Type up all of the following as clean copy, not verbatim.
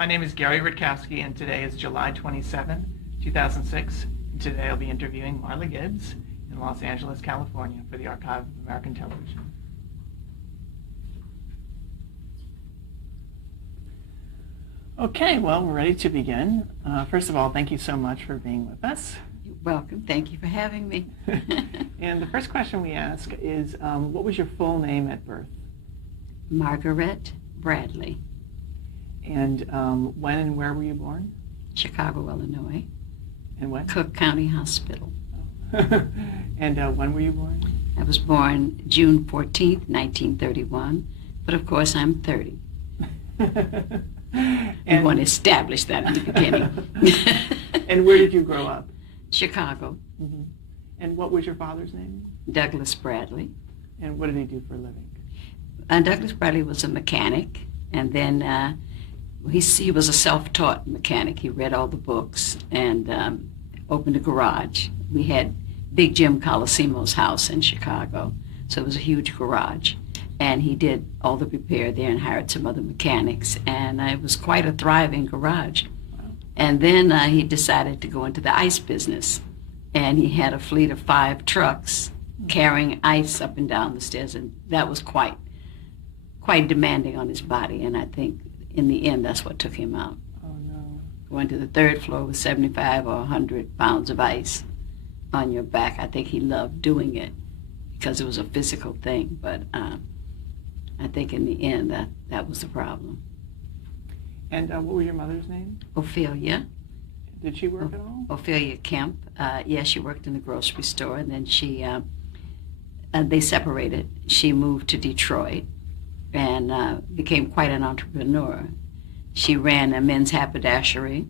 My name is Gary Rutkowski, and today is July 27, 2006. And today I'll be interviewing Marla Gibbs in Los Angeles, California for the Archive of American Television. Okay, well, we're ready to begin. First of all, thank you so much for being with us. You're welcome. Thank you for having me. And the first question we ask is, what was your full name at birth? Margaret Bradley. And when and where were you born? Chicago, Illinois. And when? Cook County Hospital. And when were you born? I was born June 14th, 1931, but of course I'm 30. And want to establish that in the beginning. And where did you grow up? Chicago. Mm-hmm. And what was your father's name? Douglas Bradley. And what did he do for a living? Douglas Bradley was a mechanic, and then he was a self-taught mechanic. He read all the books and opened a garage. We had Big Jim Colosimo's house in Chicago, so it was a huge garage. And he did all the repair there and hired some other mechanics, and it was quite a thriving garage. Wow. And then he decided to go into the ice business, and he had a fleet of 5 trucks carrying ice up and down the stairs, and that was quite demanding on his body, and I think in the end that's what took him out. Oh no. Going to the 3rd floor with 75 or 100 pounds of ice on your back. I think he loved doing it because it was a physical thing, but I think in the end that was the problem. And what was your mother's name? Ophelia. Did she work at all? Ophelia Kemp. Yeah, she worked in the grocery store, and then they separated. She moved to Detroit and became quite an entrepreneur. She ran a men's haberdashery,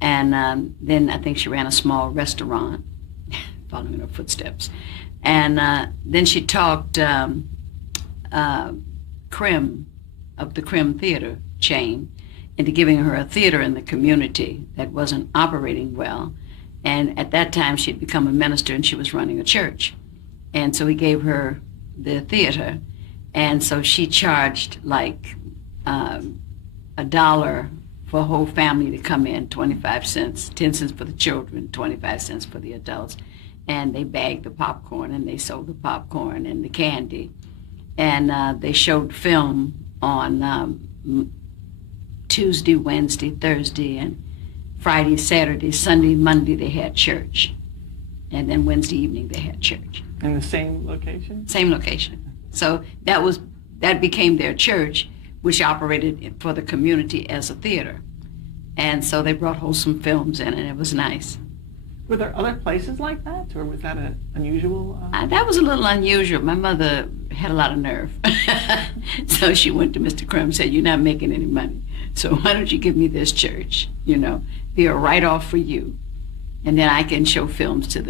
and then I think she ran a small restaurant, following in her footsteps. And then she talked Krim, of the Krim Theater chain, into giving her a theater in the community that wasn't operating well. And at that time, she'd become a minister, and she was running a church. And so he gave her the theater. And so she charged like $1 for a whole family to come in, 25 cents, 10 cents for the children, 25 cents for the adults. And they bagged the popcorn, and they sold the popcorn and the candy. And they showed film on Tuesday, Wednesday, Thursday, and Friday, Saturday, Sunday, Monday they had church. And then Wednesday evening they had church. In the same location? Same location. So that became their church, which operated for the community as a theater. And so they brought wholesome films in, and it was nice. Were there other places like that, or was that an unusual? That was a little unusual. My mother had a lot of nerve. So she went to Mr. Krim and said, "You're not making any money, so why don't you give me this church? Be a write-off for you. And then I can show films to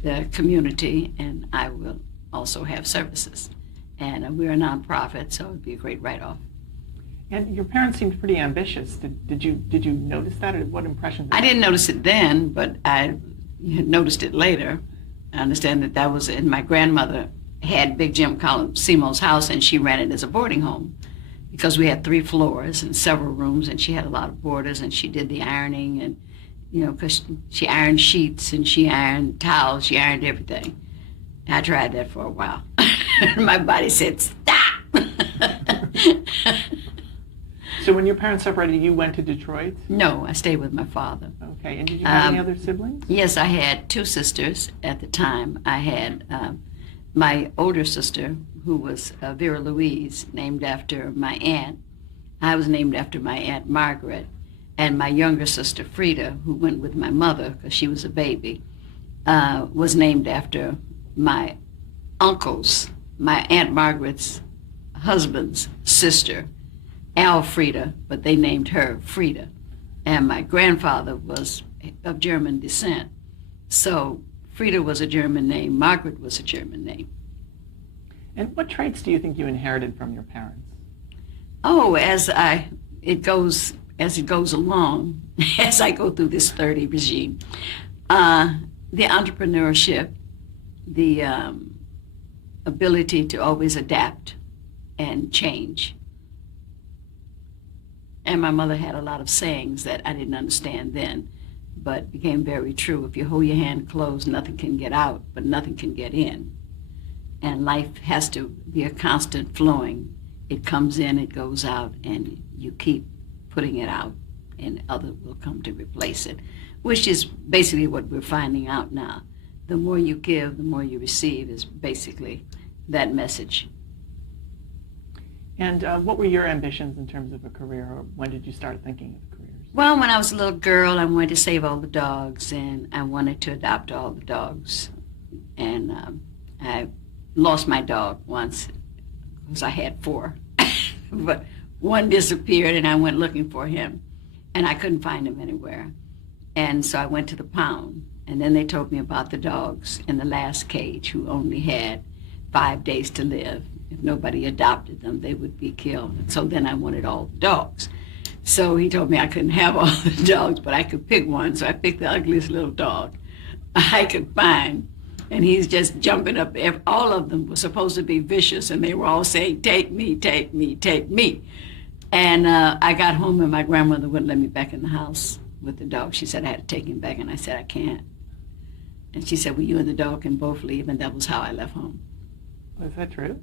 the community, and I will also have services. And we're a nonprofit, so it would be a great write-off." And your parents seemed pretty ambitious. Did you notice that, or what impression? I didn't notice it then, but I noticed it later. I understand that was, and my grandmother had Big Jim Colosimo's house, and she ran it as a boarding home because we had 3 floors and several rooms, and she had a lot of boarders, and she did the ironing, and because she ironed sheets and she ironed towels, she ironed everything. I tried that for a while. My body said, "Stop." So when your parents separated, you went to Detroit? No, I stayed with my father. Okay, and did you have any other siblings? Yes, I had 2 sisters at the time. I had my older sister, who was Vera Louise, named after my aunt. I was named after my Aunt Margaret. And my younger sister, Frida, who went with my mother because she was a baby, was named after my uncle's, my Aunt Margaret's husband's sister, Alfreda, but they named her Frida. And my grandfather was of German descent. So Frida was a German name, Margaret was a German name. And what traits do you think you inherited from your parents? Oh, as it goes along, as I go through this 30 regime, the entrepreneurship, the ability to always adapt and change. And my mother had a lot of sayings that I didn't understand then, but became very true. If you hold your hand closed, nothing can get out, but nothing can get in. And life has to be a constant flowing. It comes in, it goes out, and you keep putting it out, and others will come to replace it, which is basically what we're finding out now. The more you give, the more you receive is basically that message. And what were your ambitions in terms of a career, or when did you start thinking of careers? Well, when I was a little girl, I wanted to save all the dogs, and I wanted to adopt all the dogs. And I lost my dog once, because I had 4. But one disappeared, and I went looking for him, and I couldn't find him anywhere. And so I went to the pound, and then they told me about the dogs in the last cage who only had 5 days to live. If nobody adopted them, they would be killed. And so then I wanted all the dogs. So he told me I couldn't have all the dogs, but I could pick one. So I picked the ugliest little dog I could find. And he's just jumping up. All of them were supposed to be vicious, and they were all saying, "Take me, take me, take me." And I got home, and my grandmother wouldn't let me back in the house with the dog. She said I had to take him back, and I said, "I can't." And she said, "Well, you and the dog can both leave," and that was how I left home. Is that true?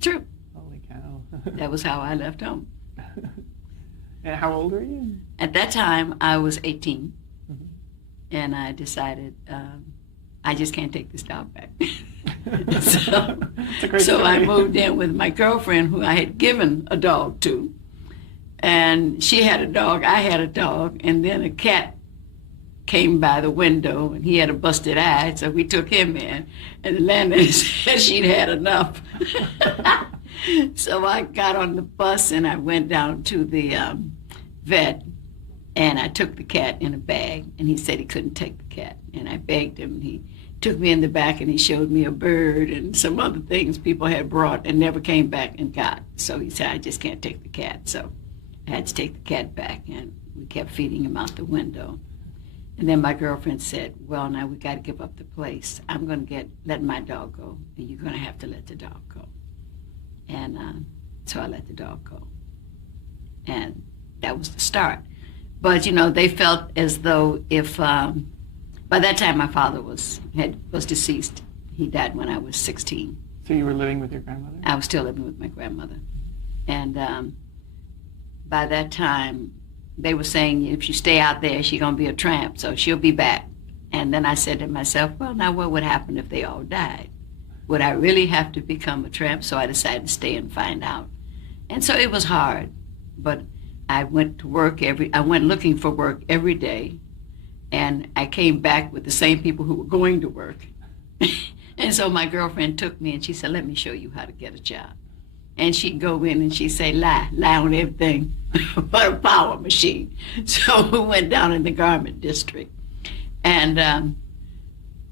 True. Holy cow. That was how I left home. And how old were you? At that time, I was 18, Mm-hmm. and I decided I just can't take this dog back. That's a great So story. I moved in with my girlfriend, who I had given a dog to, and she had a dog, I had a dog, and then a cat came by the window, and he had a busted eye, so we took him in, and the landlady said she'd had enough. So I got on the bus, and I went down to the vet, and I took the cat in a bag, and he said he couldn't take the cat, and I begged him, and he took me in the back, and he showed me a bird and some other things people had brought and never came back and got. So he said, "I just can't take the cat." So I had to take the cat back, and we kept feeding him out the window. And then my girlfriend said, "Well, now we got to give up the place. I'm going to let my dog go, and you're going to have to let the dog go." And so I let the dog go. And that was the start. But, you know, they felt as though if, by that time my father was deceased. He died when I was 16. So you were living with your grandmother? I was still living with my grandmother. And by that time, they were saying, if you stay out there, she's going to be a tramp, so she'll be back. And then I said to myself, well, now what would happen if they all died? Would I really have to become a tramp? So I decided to stay and find out. And so it was hard, but I went to work I went looking for work every day, and I came back with the same people who were going to work. And so my girlfriend took me, and she said, "Let me show you how to get a job." And she'd go in and she'd say, lie on everything, but a power machine. So we went down in the garment district. And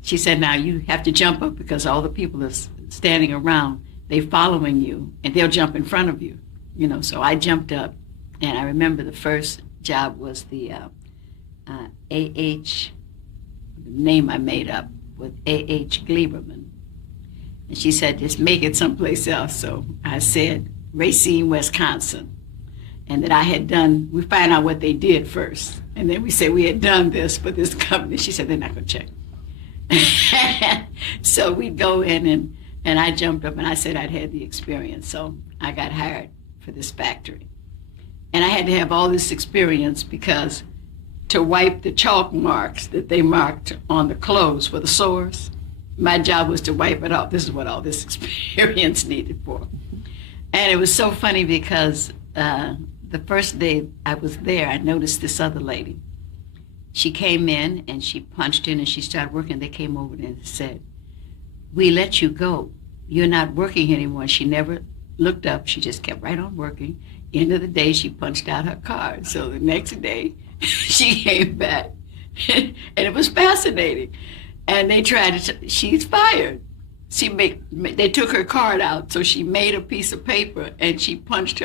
she said, "Now you have to jump up because all the people are standing around, they're following you, and they'll jump in front of you." You know, so I jumped up, and I remember the first job was the A.H., the name I made up, with A.H. Gleiberman. And she said, "Just make it someplace else." So I said, Racine, Wisconsin. And that I had done, we find out what they did first. And then we said we had done this for this company. She said, "They're not going to check." So we'd go in, and I jumped up, and I said I'd had the experience. So I got hired for this factory. And I had to have all this experience because to wipe the chalk marks that they marked on the clothes for the sores, my job was to wipe it off. This is what all this experience needed for. And it was so funny because the first day I was there, I noticed this other lady. She came in and she punched in and she started working. They came over and said, "We let you go. You're not working anymore." She never looked up. She just kept right on working. End of the day, she punched out her card. So the next day, she came back. And it was fascinating. And they tried to, she's fired. They took her card out, so she made a piece of paper and she punched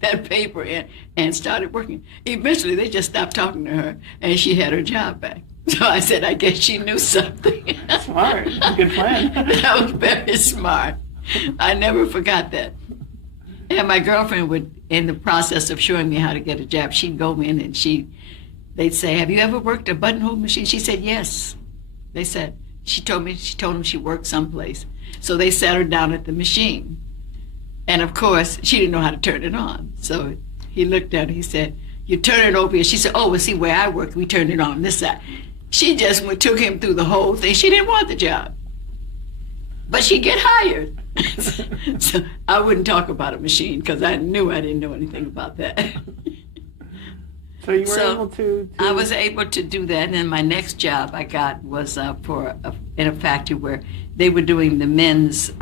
that paper in and started working. Eventually, they just stopped talking to her and she had her job back. So I said, I guess she knew something. Smart. Good plan. That was very smart. I never forgot that. And my girlfriend would, in the process of showing me how to get a job, she'd go in and they'd say, "Have you ever worked a buttonhole machine?" She said, "Yes." They said, she told them she worked someplace. So they sat her down at the machine. And of course, she didn't know how to turn it on. So he looked at her, he said, "You turn it over here." She said, "Oh, well, see, where I work, we turn it on this side." She just took him through the whole thing. She didn't want the job. But she'd get hired. So I wouldn't talk about a machine because I knew I didn't know anything about that. So you were able to... I was able to do that. And then my next job I got was in a factory where they were doing the men's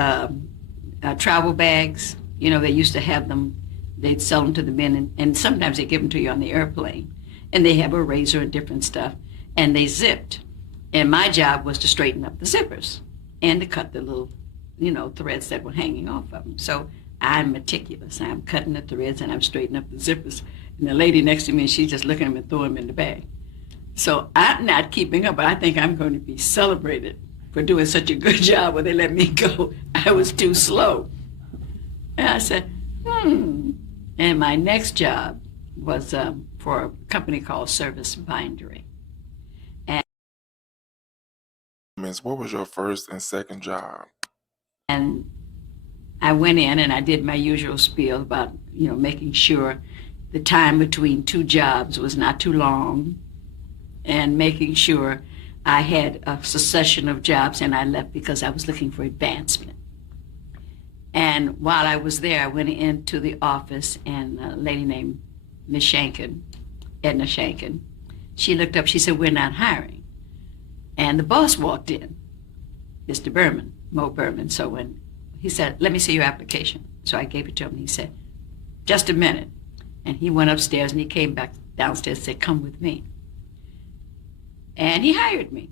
travel bags. You know, they used to have them, they'd sell them to the men, and sometimes they give them to you on the airplane. And they have a razor and different stuff. And they zipped. And my job was to straighten up the zippers and to cut the little, threads that were hanging off of them. So I'm meticulous. I'm cutting the threads and I'm straightening up the zippers. And the lady next to me, she's just looking at them and throwing them in the bag. So I'm not keeping up, but I think I'm going to be celebrated for doing such a good job where they let me go. I was too slow. And I said, And my next job was for a company called Service Bindery. What was your first and second job? And I went in and I did my usual spiel about, making sure the time between two jobs was not too long and making sure I had a succession of jobs, and I left because I was looking for advancement. And while I was there, I went into the office and a lady named Miss Shankin, Edna Shankin, she looked up, she said, "We're not hiring." And the boss walked in, Mr. Berman, Mo Berman. So when he said, "Let me see your application." So I gave it to him. He said, "Just a minute." And he went upstairs and he came back downstairs and said, "Come with me." And he hired me.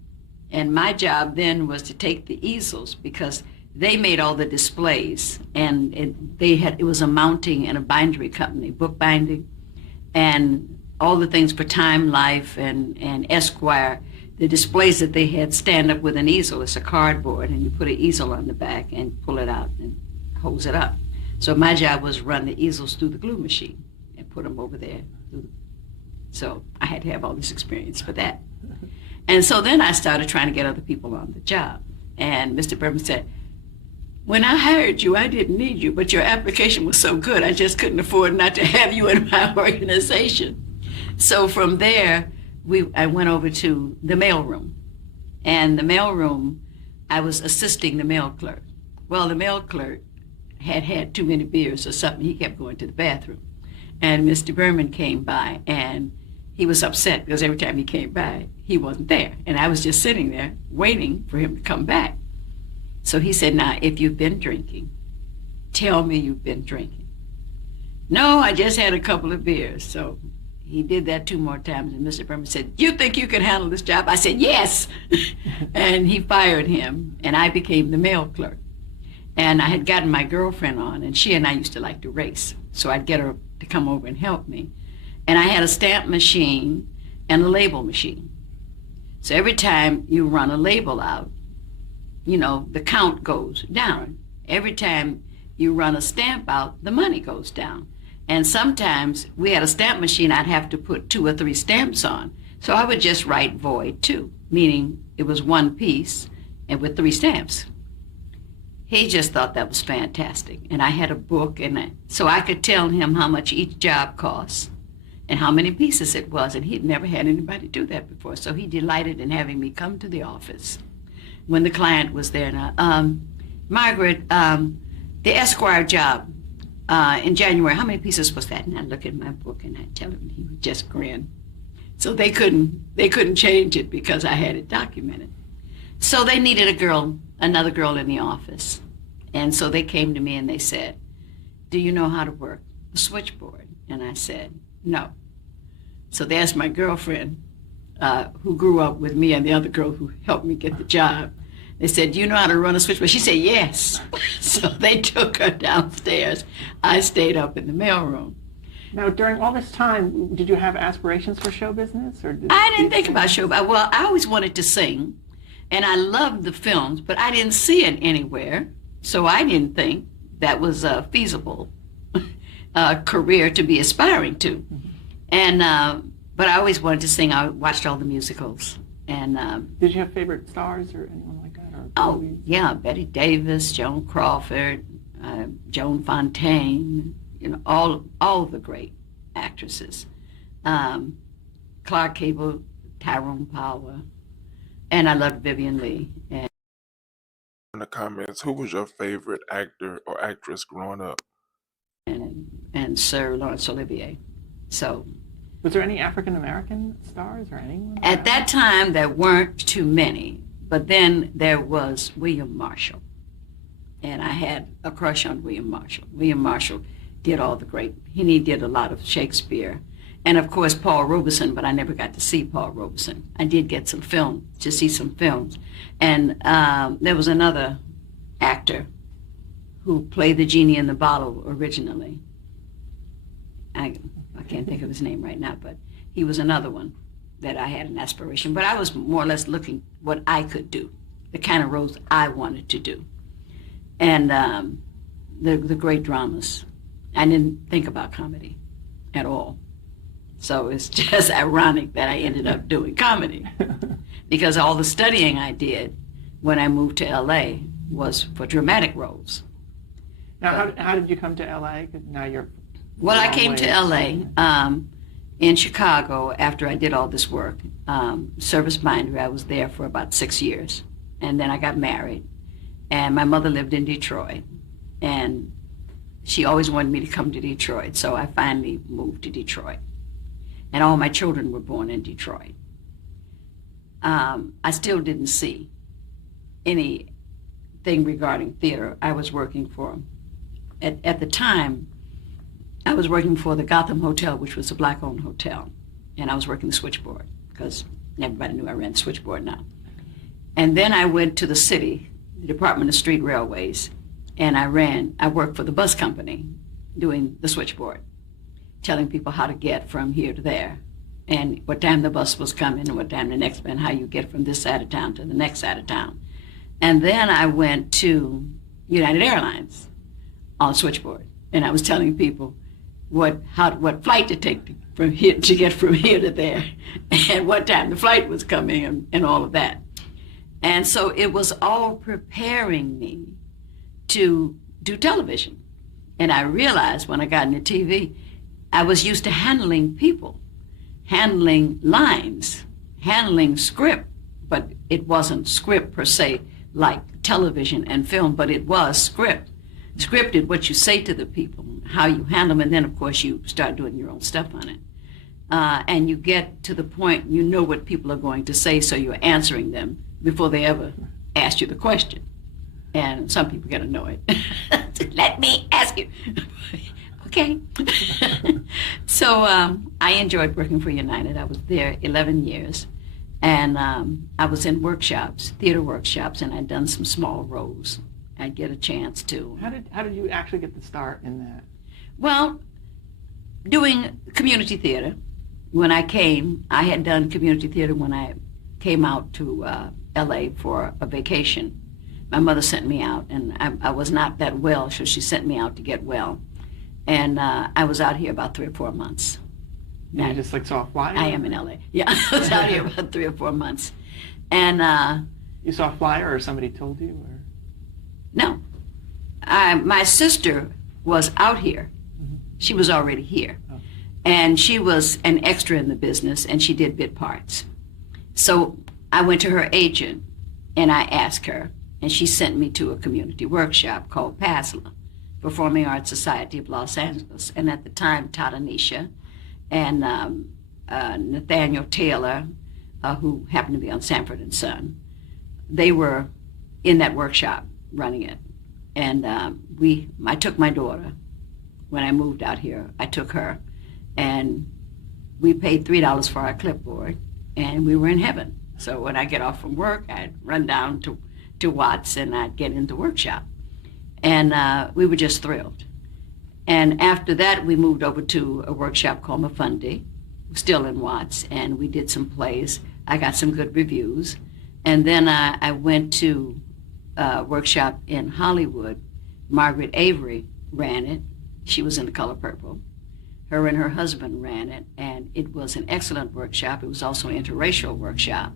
And my job then was to take the easels because they made all the displays. And it was a mounting and a bindery company, book binding, and all the things for Time, Life, and Esquire. The displays that they had stand up with an easel. It's a cardboard, and you put an easel on the back and pull it out and hose it up. So my job was run the easels through the glue machine and put them over there. So I had to have all this experience for that. And so then I started trying to get other people on the job. And Mr. Berman said, "When I hired you, I didn't need you, but your application was so good, I just couldn't afford not to have you in my organization." So from there, I went over to the mailroom. And the mailroom, I was assisting the mail clerk. Well, the mail clerk had too many beers or something. He kept going to the bathroom. And Mr. Berman came by, and he was upset because every time he came by, he wasn't there. And I was just sitting there waiting for him to come back. So he said, "Now, if you've been drinking, tell me you've been drinking." "No, I just had a couple of beers." So he did that 2 more times, and Mr. Berman said, "You think you can handle this job?" I said, "Yes." And he fired him, and I became the mail clerk. And I had gotten my girlfriend on, and she and I used to like to race. So I'd get her to come over and help me. And I had a stamp machine and a label machine. So every time you run a label out, the count goes down. Every time you run a stamp out, the money goes down. And sometimes we had a stamp machine I'd have to put 2 or 3 stamps on. So I would just write void 2, meaning it was 1 piece and with 3 stamps. He just thought that was fantastic. And I had a book, so I could tell him how much each job cost and how many pieces it was. And he'd never had anybody do that before. So he delighted in having me come to the office when the client was there. Now, "Margaret, the Esquire job, in January, how many pieces was that?" And I look at my book and I tell him, and he would just grin. So they couldn't change it because I had it documented. So they needed another girl in the office. And so they came to me and they said, "Do you know how to work the switchboard?" And I said, "No." So they asked my girlfriend, who grew up with me and the other girl who helped me get the job. They said, "Do you know how to run a switchboard?" She said, "Yes." So they took her downstairs. I stayed up in the mailroom. Now, during all this time, did you have aspirations for show business? I didn't think about show business. Well, I always wanted to sing, and I loved the films, but I didn't see it anywhere, so I didn't think that was feasible. career to be aspiring to. And but I always wanted to sing. I watched all the musicals. And did you have favorite stars or anyone like that? Or oh, movies? yeah, Betty Davis, Joan Crawford, Joan Fontaine, all the great actresses. Clark Gable, Tyrone Power, and I loved Vivian Leigh. And In the comments, who was your favorite actor or actress growing up? and Sir Laurence Olivier. So Was there any African American stars or anyone? at that time, there weren't too many, but then there was William Marshall. And I had a crush on William Marshall. William Marshall did all the great, he did a lot of Shakespeare. And of course, Paul Robeson, but I never got to see Paul Robeson. I did get to see some films. And there was another actor who played the genie in the bottle originally. I can't think of his name right now, but he was another one that I had an aspiration. But I was more or less looking what I could do, the kind of roles I wanted to do. And the great dramas. I didn't think about comedy at all. So it's just ironic that I ended up doing comedy because all the studying I did when I moved to LA was for dramatic roles. Now, how did you come to LA? 'Cause now you're Well, I came to LA in Chicago after I did all this work. Service Binder, I was there for about 6 years. And then I got married. And my mother lived in Detroit. And she always wanted me to come to Detroit. So I finally moved to Detroit. And all my children were born in Detroit. I still didn't see anything regarding theater. I was working for, at the time, I was working for the Gotham Hotel, which was a black-owned hotel. And I was working the switchboard because everybody knew I ran the switchboard now. And then I went to the city, the Department of Street Railways, and I worked for the bus company doing the switchboard, telling people how to get from here to there and what time the bus was coming and what time the next one, how you get from this side of town to the next side of town. And then I went to United Airlines on switchboard, and I was telling people what flight to take from here to get from here to there and what time the flight was coming and all of that. And so it was all preparing me to do television. And I realized when I got into TV, I was used to handling people, handling lines, handling script, but it wasn't script per se like television and film, but it was script. Scripted, what you say to the people, how you handle them, and then of course you start doing your own stuff on it. And you get to the point you know what people are going to say, so you're answering them before they ever ask you the question. And some people get annoyed. Let me ask you. Okay. So I enjoyed working for United. I was there 11 years. And I was in workshops, theater workshops, and I'd done some small roles. I'd get a chance to. How did you actually get the start in that? Well, doing community theater. When I came, I had done community theater when I came out to LA for a vacation. My mother sent me out, and I was not that well, so she sent me out to get well. And I was out here about 3 or 4 months. And you just saw a flyer? I am in LA. Yeah, I was out here about 3 or 4 months. And you saw a flyer or somebody told you? Or? No. My sister was out here. Mm-hmm. She was already here. Oh. And she was an extra in the business, and she did bit parts. So I went to her agent, and I asked her, and she sent me to a community workshop called PASLA, Performing Arts Society of Los Angeles. And at the time, Tatanisha and Nathaniel Taylor, who happened to be on Sanford and Son, they were in that workshop running it. And I took my daughter when I moved out here. I took her, and we paid $3 for our clipboard, and we were in heaven. So when I get off from work, I'd run down to Watts, and I'd get into workshop. And we were just thrilled. And after that, we moved over to a workshop called Mafundi, still in Watts, and we did some plays. I got some good reviews. And then I went to a workshop in Hollywood. Margaret Avery ran it. She was in The Color Purple. Her and her husband ran it, and it was an excellent workshop. It was also an interracial workshop.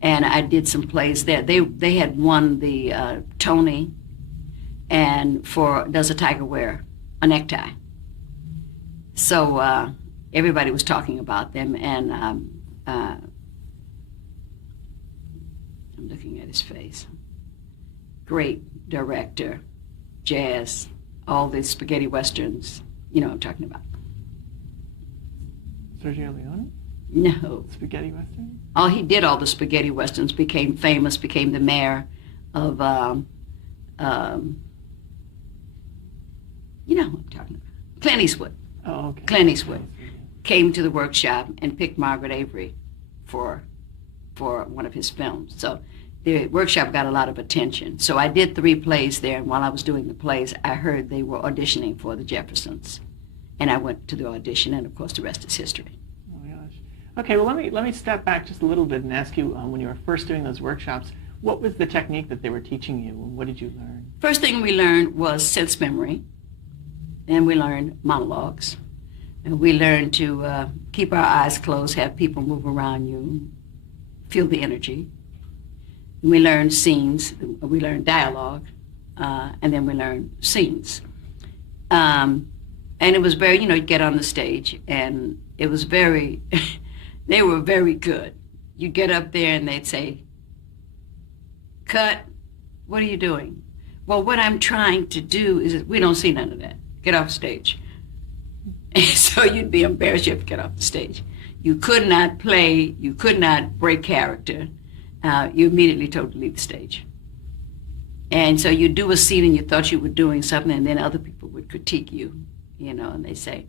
And I did some plays there. They had won the Tony and for Does a Tiger Wear a Necktie? So everybody was talking about them, and I'm looking at his face. Great director, jazz, all the spaghetti westerns, you know what I'm talking about. Sergio Leone? No. Spaghetti Western? Oh, he did all the spaghetti westerns, became famous, became the mayor of, you know what I'm talking about. Clint Eastwood. Oh, okay. Clint Eastwood came to the workshop and picked Margaret Avery for one of his films. So the workshop got a lot of attention. So I did 3 plays there, and while I was doing the plays, I heard they were auditioning for the Jeffersons. And I went to the audition, and of course the rest is history. Oh my gosh. Okay, well let me step back just a little bit and ask you, when you were first doing those workshops, what was the technique that they were teaching you, and what did you learn? First thing we learned was sense memory, and we learned monologues. And we learned to keep our eyes closed, have people move around you, feel the energy. We learned scenes, we learned dialogue, and then we learned scenes. And it was very, you get on the stage, and it was very, they were very good. You get up there and they'd say, cut, what are you doing? Well, what I'm trying to do is, we don't see none of that. Get off stage. And so you'd be embarrassed, you have to get off the stage. You could not play, you could not break character. You immediately told to leave the stage. And so you do a scene and you thought you were doing something, and then other people would critique you, and they say,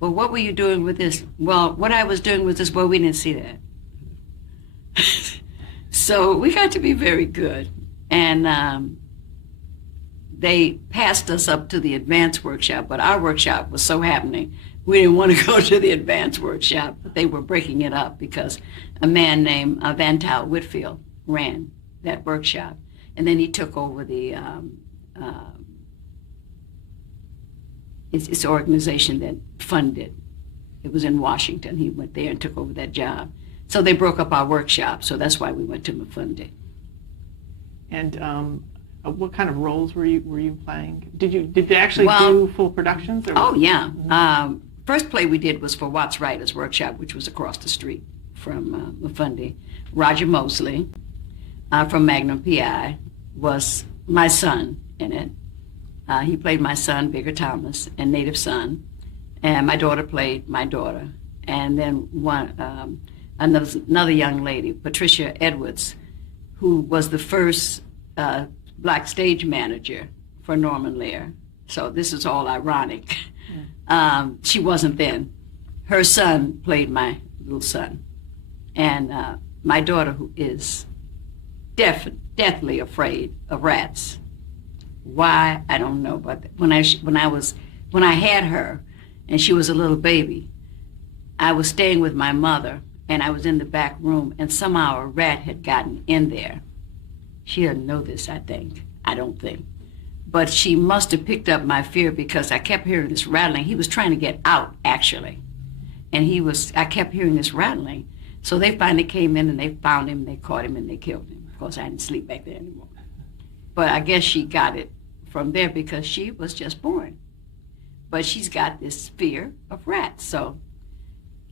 well, what were you doing with this? Well, what I was doing with this, well, we didn't see that. So we got to be very good. And they passed us up to the advanced workshop, but our workshop was so happening, we didn't want to go to the advanced workshop, but they were breaking it up because a man named Van Tuyl Whitfield ran that workshop. And then he took over the it's organization that funded. It was in Washington. He went there and took over that job. So they broke up our workshop, so that's why we went to Mafundi. And what kind of roles were you playing? Did they actually do full productions? Or oh yeah. First play we did was for Watts Writer's Workshop, which was across the street from Mafundi. Roger Mosley from Magnum PI was my son in it. He played my son, Bigger Thomas, and Native Son, and my daughter played my daughter. And then another young lady, Patricia Edwards, who was the first black stage manager for Norman Lear. So this is all ironic. Yeah. She wasn't then. Her son played my little son. And my daughter, who is deathly afraid of rats. Why, I don't know, but when I had her and she was a little baby, I was staying with my mother and I was in the back room and somehow a rat had gotten in there. She doesn't know this, I don't think. But she must have picked up my fear because I kept hearing this rattling. He was trying to get out, actually. And I kept hearing this rattling. So they finally came in and they found him, they caught him, and they killed him. Of course, I didn't sleep back there anymore. But I guess she got it from there because she was just born. But she's got this fear of rats. So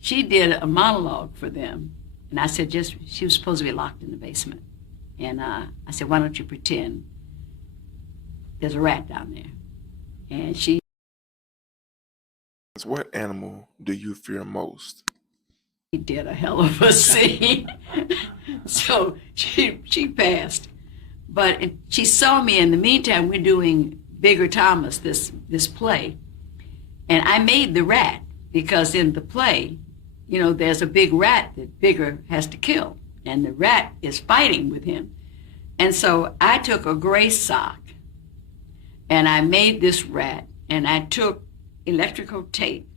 she did a monologue for them. And I said, she was supposed to be locked in the basement. And I said, why don't you pretend there's a rat down there? And she... What animal do you fear most? He did a hell of a scene. So she passed. But she saw me. In the meantime, we're doing Bigger Thomas, this play. And I made the rat because in the play, there's a big rat that Bigger has to kill. And the rat is fighting with him. And so I took a gray sock and I made this rat and I took electrical tape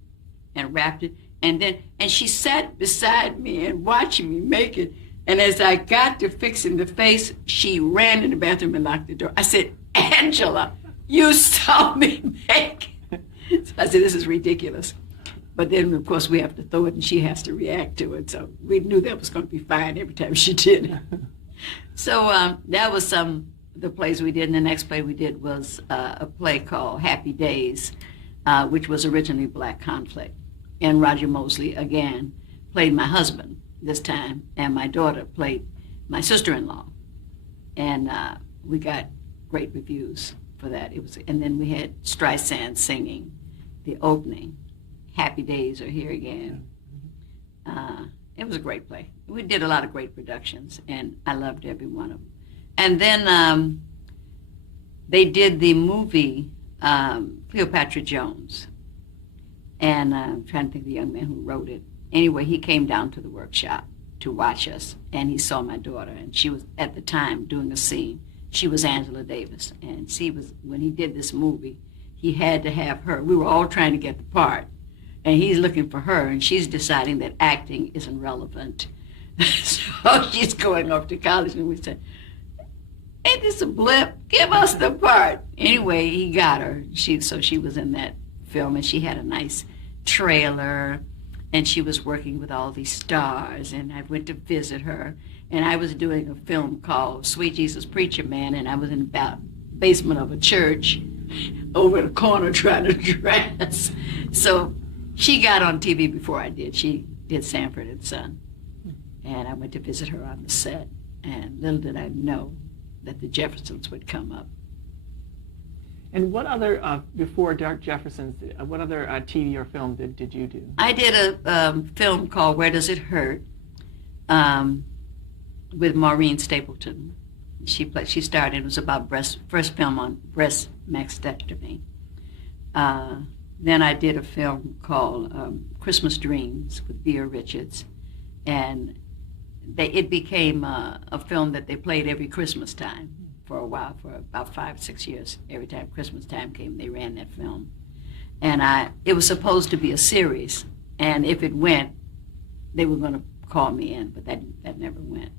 and wrapped it. And she sat beside me and watching me make it. And as I got to fixing the face, she ran in the bathroom and locked the door. I said, Angela, you saw me make it. So I said, this is ridiculous. But then, of course, we have to throw it and she has to react to it. So we knew that was going to be fine every time she did it. So that was the plays we did. And the next play we did was a play called Happy Days, which was originally Black Conflict. And Roger Mosley, again, played my husband this time. And my daughter played my sister-in-law. And we got great reviews for that. And then we had Streisand singing the opening. Happy Days Are Here Again. It was a great play. We did a lot of great productions, and I loved every one of them. And then they did the movie Cleopatra Jones, and I'm trying to think of the young man who wrote it. Anyway, he came down to the workshop to watch us, and he saw my daughter, and she was at the time doing a scene. She was Angela Davis, and when he did this movie, he had to have her. We were all trying to get the part. And he's looking for her, and she's deciding that acting isn't relevant. So she's going off to college, and we said, ain't this a blip? Give us the part. Anyway, he got her. So she was in that film, and she had a nice trailer, and she was working with all these stars, and I went to visit her. And I was doing a film called Sweet Jesus Preacher Man, and I was in the basement of a church over in a corner trying to dress. So she got on TV before I did. She did Sanford and Son. And I went to visit her on the set. And little did I know that the Jeffersons would come up. And what other, before Dark Jeffersons, what other TV or film did you do? I did a film called Where Does It Hurt with Maureen Stapleton. She starred. It was about first film on breast mastectomy. Then I did a film called Christmas Dreams with Bea Richards, and it became a film that they played every Christmas time for a while, for about 5, 6 years. Every time Christmas time came, they ran that film. And it was supposed to be a series, and if it went, they were going to call me in, but that never went.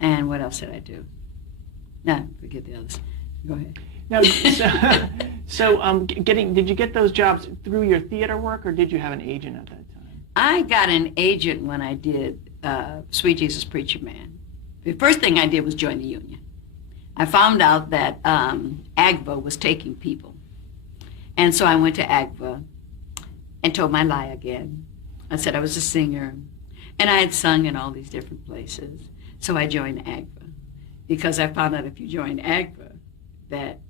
And what else did I do? No, forget the others. Go ahead. Now, did you get those jobs through your theater work, or did you have an agent at that time? I got an agent when I did Sweet Jesus Preacher Man. The first thing I did was join the union. I found out that AGVA was taking people. And so I went to AGVA and told my lie again. I said I was a singer, and I had sung in all these different places. So I joined AGVA, because I found out if you joined AGVA, that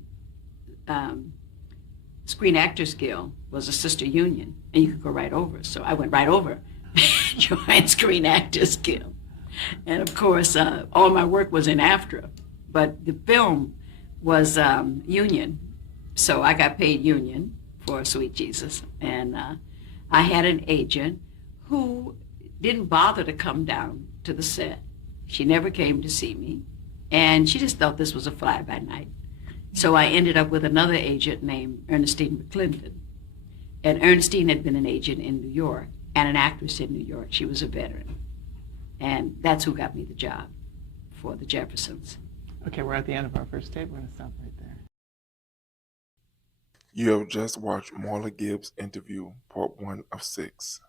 Screen Actors Guild was a sister union, and you could go right over. So I went right over, joined Screen Actors Guild. And of course, all my work was in AFTRA, but the film was union. So I got paid union for Sweet Jesus. And I had an agent who didn't bother to come down to the set. She never came to see me, and she just thought this was a fly-by-night. So I ended up with another agent named Ernestine McClendon. And Ernestine had been an agent in New York and an actress in New York. She was a veteran. And that's who got me the job for the Jeffersons. Okay, we're at the end of our first tape. We're going to stop right there. You have just watched Marla Gibbs' interview, part 1 of 6.